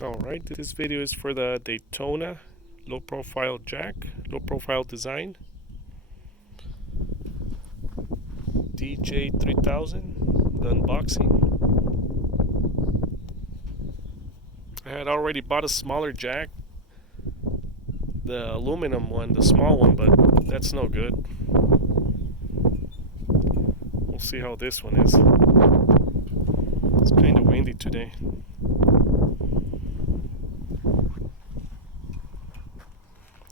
Alright, this video is for the Daytona low profile jack, low profile design, DJ3000, the unboxing. I had already bought a smaller jack, the aluminum one, the small one, but that's no good. We'll see how this one is. It's kind of windy today.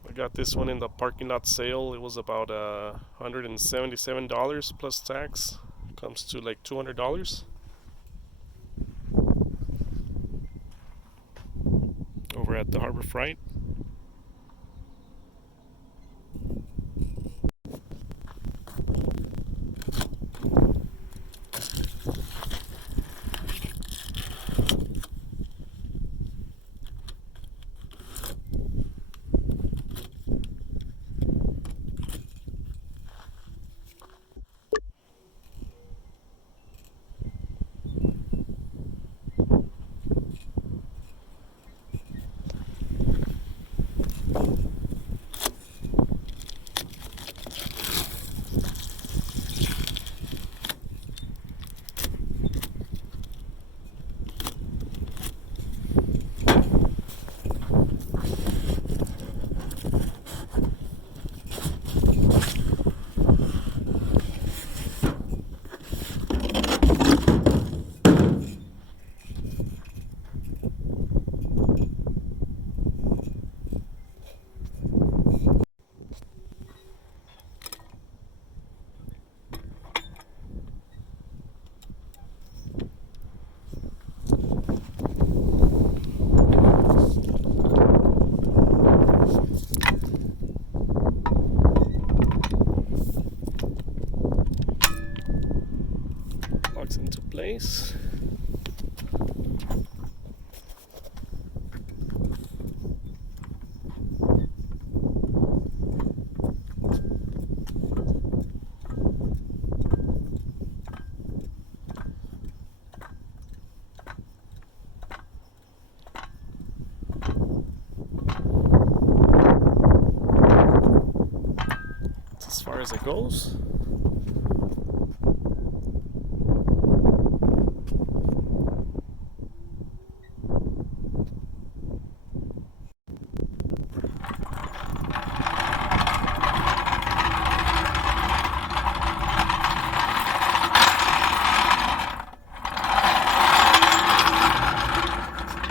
I got this one in the parking lot sale. It was about $177 plus tax. Comes to like $200 over at the Harbor Freight. Locks into place. That's as far as it goes.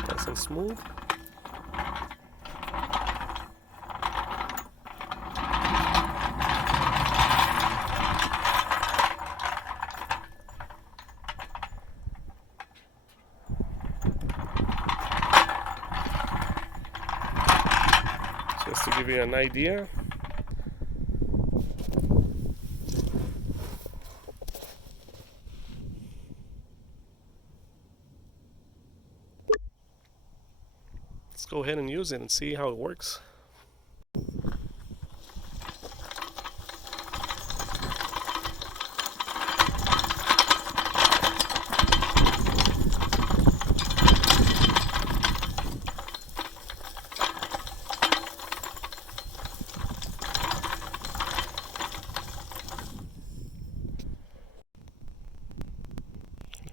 Nice and smooth. Just to give you an idea. Let's go ahead and use it and see how it works.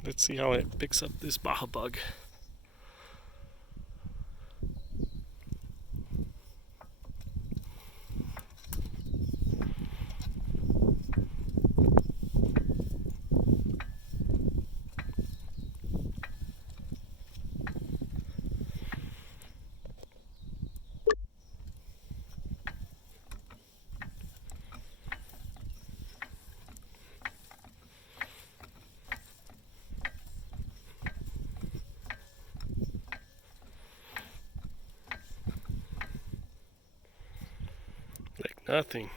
Let's see how it picks up this Baja bug. Like nothing.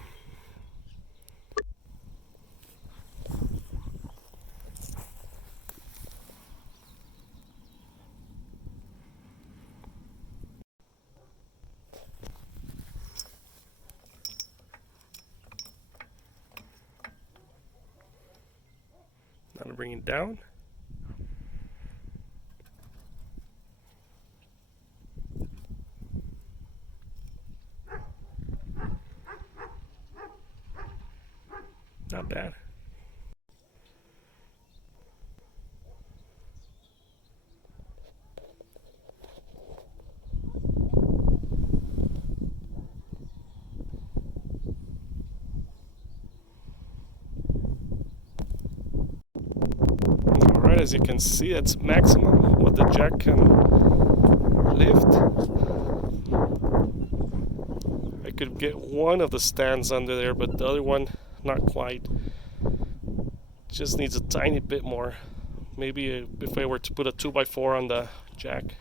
Now to bring it down. like that. Alright, as you can see, it's maximum what the jack can lift. I could get one of the stands under there, but the other one, not quite. Just needs a tiny bit more. Maybe if I were to put a 2x4 on the jack.